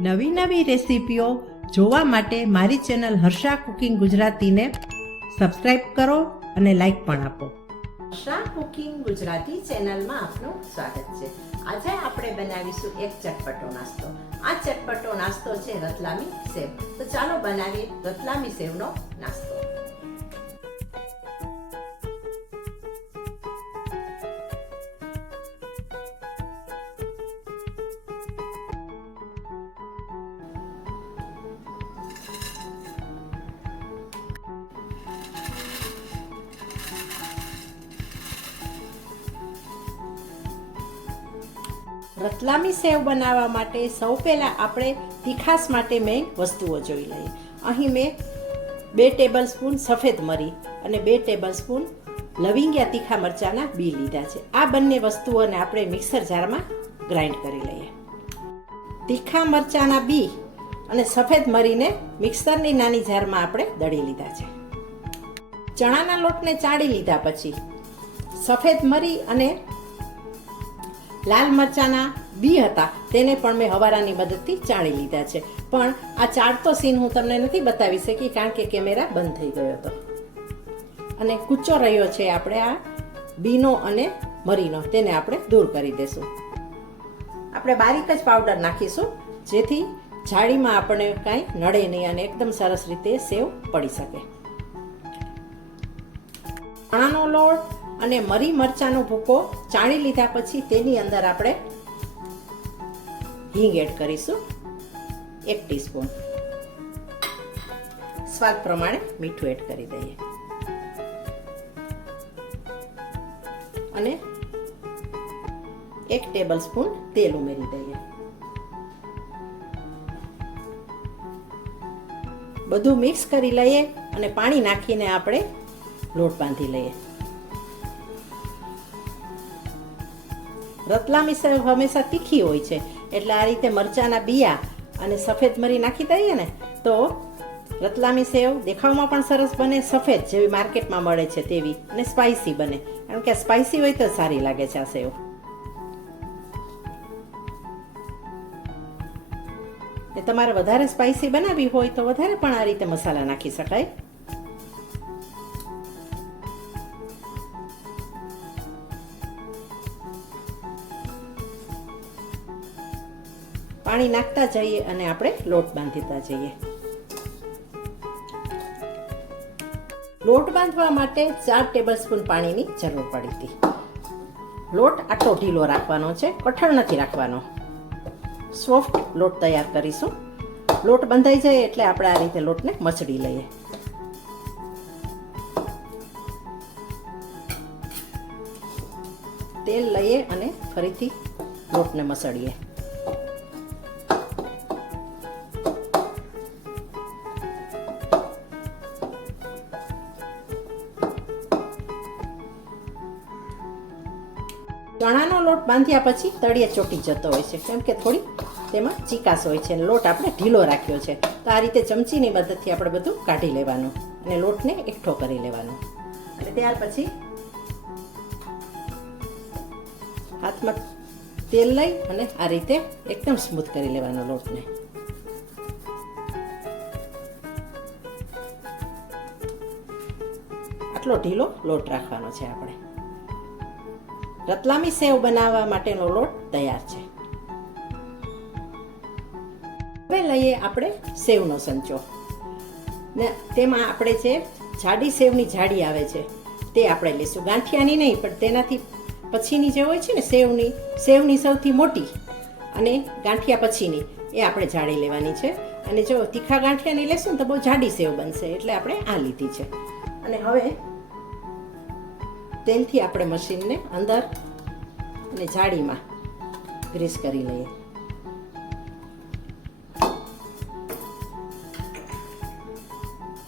નવી નવી રેસીપીઓ જોવા માટે મારી ચેનલ હર્ષા કુકિંગ ગુજરાતીને સબસ્ક્રાઇબ કરો અને લાઈક પણ આપો. હર્ષા કુકિંગ ગુજરાતી ચેનલમાં આપનું સ્વાગત છે. આજે આપણે બનાવીશું એક ચટપટો નાસ્તો. આ ચટપટો નાસ્તો છે રતલામી સેવ. તો ચાલો બનાવીએ રતલામી સેવનો નાસ્તો. રતલામી સેવ બનાવવા માટે સૌ પહેલાં આપણે તીખાસ માટે મેં વસ્તુઓ જોઈ લઈએ. અહીં મેં બે ટેબલ સ્પૂન સફેદ મરી અને બે ટેબલ સ્પૂન લવિંગિયા તીખા મરચાંના બી લીધા છે. આ બંને વસ્તુઓને આપણે મિક્સર જારમાં ગ્રાઇન્ડ કરી લઈએ. તીખા મરચાંના બી અને સફેદ મરીને મિક્સરની નાની જારમાં આપણે દળી લીધા છે. ચણાના લોટને ચાળી લીધા પછી સફેદ મરી અને લાલ મરચાના બી હતા. તેને પણ મેં હવારાની મદદથી ચાણી લીધા છે. પણ આ ચાળતો સીન હું તમને નથી બતાવી શકી કારણ કે કેમેરા બંધ થઈ ગયો હતો. અને કૂચો રહ્યો છે આપણે આ બીનો અને મરીનો. તેને આપણે દૂર કરી દેશું. આપણે બારીક જ પાવડર નાખીશું, જેથી જાળીમાં આપણે કાંઈ નડે નહીં અને એકદમ સરસ રીતે સેવ પડી શકે. ચણાનો લોટ અને મરી મરચાંનો ભૂકો ચાળી લીધા પછી તેની અંદર આપણે હિંગ એડ કરીશું. એક ટીસ્પૂન. સ્વાદ પ્રમાણે મીઠું એડ કરી દઈએ. અને એક ટેબલ સ્પૂન તેલ ઉમેરી દઈએ. બધું મિક્સ કરી લઈએ અને પાણી નાખીને આપણે લોટ બાંધી લઈએ. રતલામી હંમેશા તીખી હોય છે. એટલે આ રીતે મરચાના બિયા અને સફેદ મરી નાખી દઈએ ને, તો રતલામી સેવ દેખાવમાં પણ સરસ બને, સફેદ જેવી માર્કેટમાં મળે છે તેવી અને સ્પાઇસી બને. કારણ કે સ્પાઇસી હોય તો સારી લાગે છે આ સેવ. ને તમારે વધારે સ્પાઇસી બનાવવી હોય તો વધારે પણ આ રીતે મસાલા નાખી શકાય. પાણી નાખતા જઈએ અને આપણે લોટ બાંધીતા જઈએ. લોટ બાંધવા માટે ચાર ટેબલ સ્પૂન પાણીની જરૂર પડી હતી. લોટ આટલો ઢીલો રાખવાનો છે, કઠણ નથી રાખવાનો. સોફ્ટ લોટ તૈયાર કરીશું. લોટ બંધાઈ જાય એટલે આપણે આ રીતે લોટને મસળી લઈએ. તેલ લઈએ અને ફરીથી લોટને મસળીએ. ચણાનો લોટ બાંધ્યા પછી તળિયે ચોટી જતો હોય છે. કેમ કે થોડી તેમાં ચીકાશ હોય છે લોટ આપણે ઢીલો રાખ્યો છે. તો આ રીતે ચમચીની મદદથી આપણે બધું કાઢી લેવાનું અને લોટને એકઠો કરી લેવાનો. અને ત્યાર પછી હાથમાં તેલ લઈ અને આ રીતે એકદમ સ્મૂથ કરી લેવાનો લોટને. આટલો ઢીલો લોટ રાખવાનો છે આપણે. રતલામી સેવ બનાવવા માટેનો લોટ તૈયાર છે. હવે લઈએ આપણે સેવનો સંચો. ને તેમાં આપણે જે જાડી સેવની જાડી આવે છે, તે આપણે લઈશું. ગાંઠિયાની નહીં, પણ તેનાથી પછીની જે હોય છે ને, સેવની સેવની સૌથી મોટી અને ગાંઠિયા પછીની, એ આપણે જાડી લેવાની છે. અને જો તીખા ગાંઠિયાની લેશું ને, તો બહુ જાડી સેવ બનશે. એટલે આપણે આ લીધી છે. અને હવે તેલથી આપણે મશીનને અંદર અને જાળીમાં ગ્રીસ કરી લઈએ.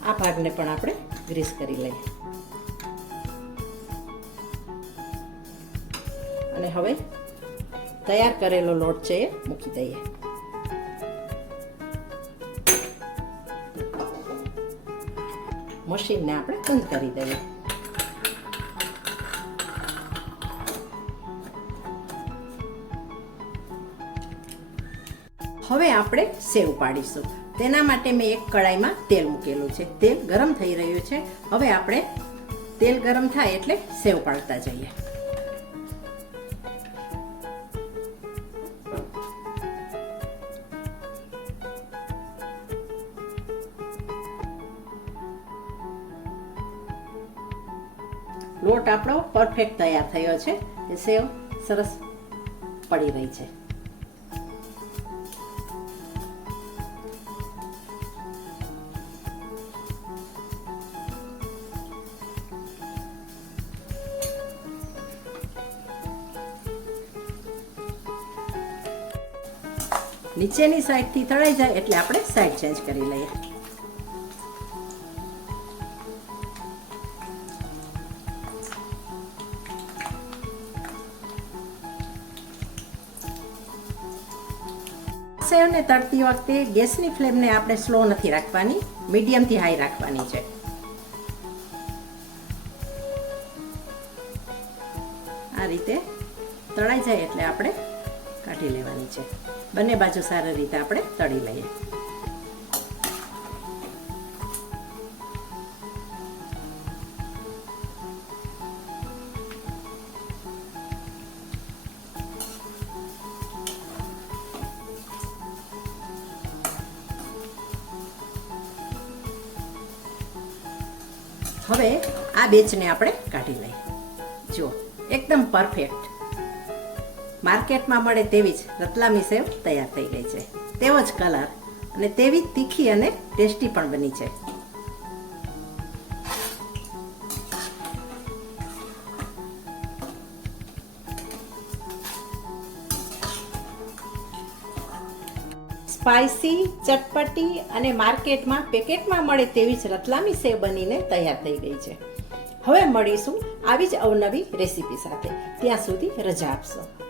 આ ભાગને પણ આપણે ગ્રીસ કરી લઈએ. અને હવે તૈયાર કરેલો લોટ છે એ મૂકી દઈએ. મશીનને આપણે બંધ કરી દઈએ. હવે આપણે સેવ પાડીશું. તેના માટે મેં એક કડાઈમાં તેલ મૂકેલું છે. તેલ ગરમ થઈ રહ્યું છે. હવે આપણે તેલ ગરમ થાય એટલે સેવ પાડતા જઈએ. લોટ આપણો પરફેક્ટ તૈયાર થયો છે. એ સેવ સરસ પડી રહી છે. નીચેની સાઈડથી તળાઈ જાય એટલે આપણે સાઈડ ચેન્જ કરી લઈએ. સેવને તળતી વખતે ગેસની ફ્લેમને આપણે સ્લો નથી રાખવાની, મીડિયમથી હાઈ રાખવાની છે. આ રીતે તળાઈ જાય એટલે આપણે કાઢી લેવાની છે. બંને બાજુ સારી રીતે આપણે તળી લઈએ. હવે આ બેચને આપણે કાઢી લઈએ. જો એકદમ પરફેક્ટ માર્કેટમાં મળે તેવી જ રતલામી સેવ તૈયાર થઈ ગઈ છે. તેવો જ કલર અને તેવી જ તીખી અને ટેસ્ટી પણ બની છે. સ્પાઇસી ચટપટી અને માર્કેટમાં પેકેટમાં મળે તેવી જ રતલામી સેવ બનીને તૈયાર થઈ ગઈ છે. હવે મળીશું આવી જ અવનવી રેસીપી સાથે. ત્યાં સુધી રજા આપશો.